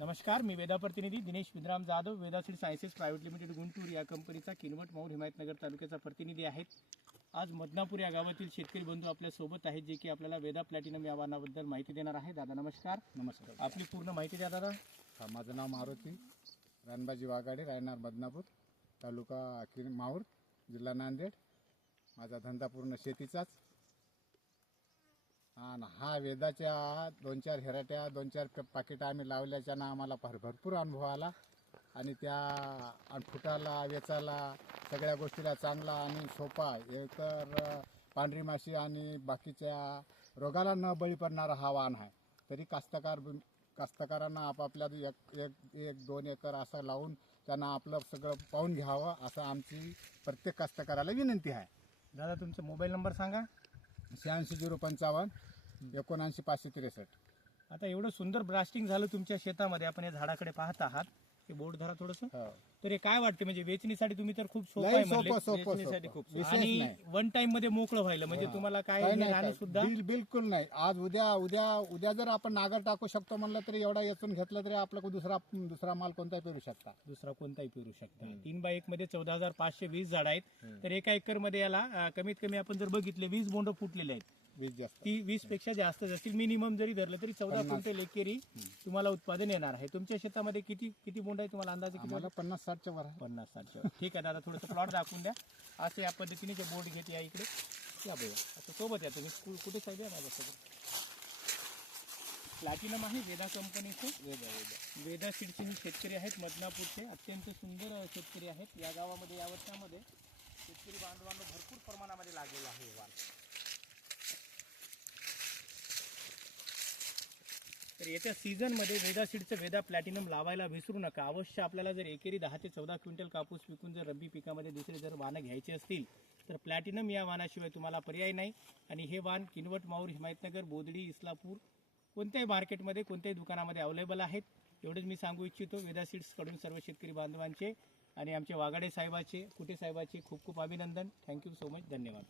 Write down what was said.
नमस्कार, मी वेदा प्रतिनिधी Dinesh Vidram Jadhav, Veda seed sciences private limited Guntur या कंपनीचा किनवट मौर हिमायतनगर तालुक्याचा प्रतिनिधी आहेत. आज मदनापूर या गावातील शेतकरी बंधू आपल्या सोबत आहेत, जे की आपल्याला वेदा प्लॅटिनम या वाहनाबद्दल माहिती देणार आहे. दादा नमस्कार. नमस्कार. आपली पूर्ण माहिती द्या दादा. माझं नाव मारुती रणबाजी वाघाडे, राहणार मदनापूर, तालुका माहूर, जिल्हा नांदेड. माझा धंदा पूर्ण शेतीचाच. आणि हा वेदाच्या 2-4 हेराट्या 2-4 पाकिटं आम्ही लावल्याच्यानं आम्हाला भरपूर अनुभव आला. आणि त्या फुटाला वेचाला सगळ्या गोष्टीला चांगला आणि सोपा, तर पांढरी माशी आणि बाकीच्या रोगाला न बळी पडणारा हा वाहन आहे. तरी कास्तकारांना आपापल्या 1-2 एकर असं लावून त्यांना आपलं सगळं पाहून घ्यावं, असं आमची प्रत्येक कास्तकाराला विनंती आहे. दादा तुमचा मोबाईल नंबर सांगा. 86 055 79 563. आता एवढं सुंदर ब्लास्टिंग झालं तुमच्या शेतामध्ये, आपण या झाडाकडे पाहत आहात. हे बोर्ड धरा थोडंसं. तर हे काय वाटते, म्हणजे वेचणीसाठी तुम्ही तर खूप सोपं आहे म्हणले. वेचणीसाठी खूप आणि वन टाइम मध्ये मोकळं व्हायला म्हणजे तुम्हाला काय राहणं सुद्धा बिलकुल नाही. आज उद्या जर आपण नागर टाकू शकतो म्हणलं तरी एवढा येचून घेतलं तरी आपलं दुसरा माल कोणताही पेरू शकता. दुसरा कोणताही पेरू शकता. 3x1 मध्ये 14,520 झाड आहेत. तर एका एकर मध्ये याला कमीत कमी आपण जर बघितले 20 बोंड फुटलेले आहेत. 20 जास्त, ती 20 पेक्षा जास्त असतील. मिनिमम जरी धरलं तरी 14 क्विंटल एकेरी तुम्हाला उत्पादन येणार आहे. तुमच्या शेतामध्ये किती बोंड आहे तुम्हाला अंदाजे? आम्हाला 50-60च्या वर आहे. 50-60. ठीक आहे दादा, थोडंसं प्लॉट दाखवून द्या. असे या पद्धतीने जे बोर्ड घेते या इकडे या बघा. आता सोबत या तुम्ही कुठे साहेब आहे माझ्यासोबत. प्लॅटिनम आहे वेदा कंपनीचे. वेदा सीडचे हे शेतकरी आहेत मदनापूरचे. अत्यंत सुंदर शेतकरी आहेत. या गावामध्ये या वर्षामध्ये शेतकरी बांधवांना भरपूर प्रमाणामध्ये लागलेला आहे हे वाण. तर येत्या सीझनमध्ये वेदा सीडचं वेदा प्लॅटिनम लावायला विसरू नका. अवश्य आपल्याला जर एकेरी 10 ते 14 क्विंटल कापूस विकून जर रब्बी पिकामध्ये दुसरे जर वाहनं घ्यायचे असतील तर प्लॅटिनम या वाहनाशिवाय तुम्हाला पर्याय नाही. आणि हे वाहन किनवट, माहूर, हिमायतनगर, बोदडी, इस्लापूर कोणत्याही मार्केटमध्ये कोणत्याही दुकानामध्ये अवेलेबल आहेत. एवढंच मी सांगू इच्छितो. वेदा सीड्सकडून सर्व शेतकरी बांधवांचे आणि आमचे वाघाडे साहेबाचे, कुटे साहेबाचे खूप खूप अभिनंदन. Thank you so much. धन्यवाद.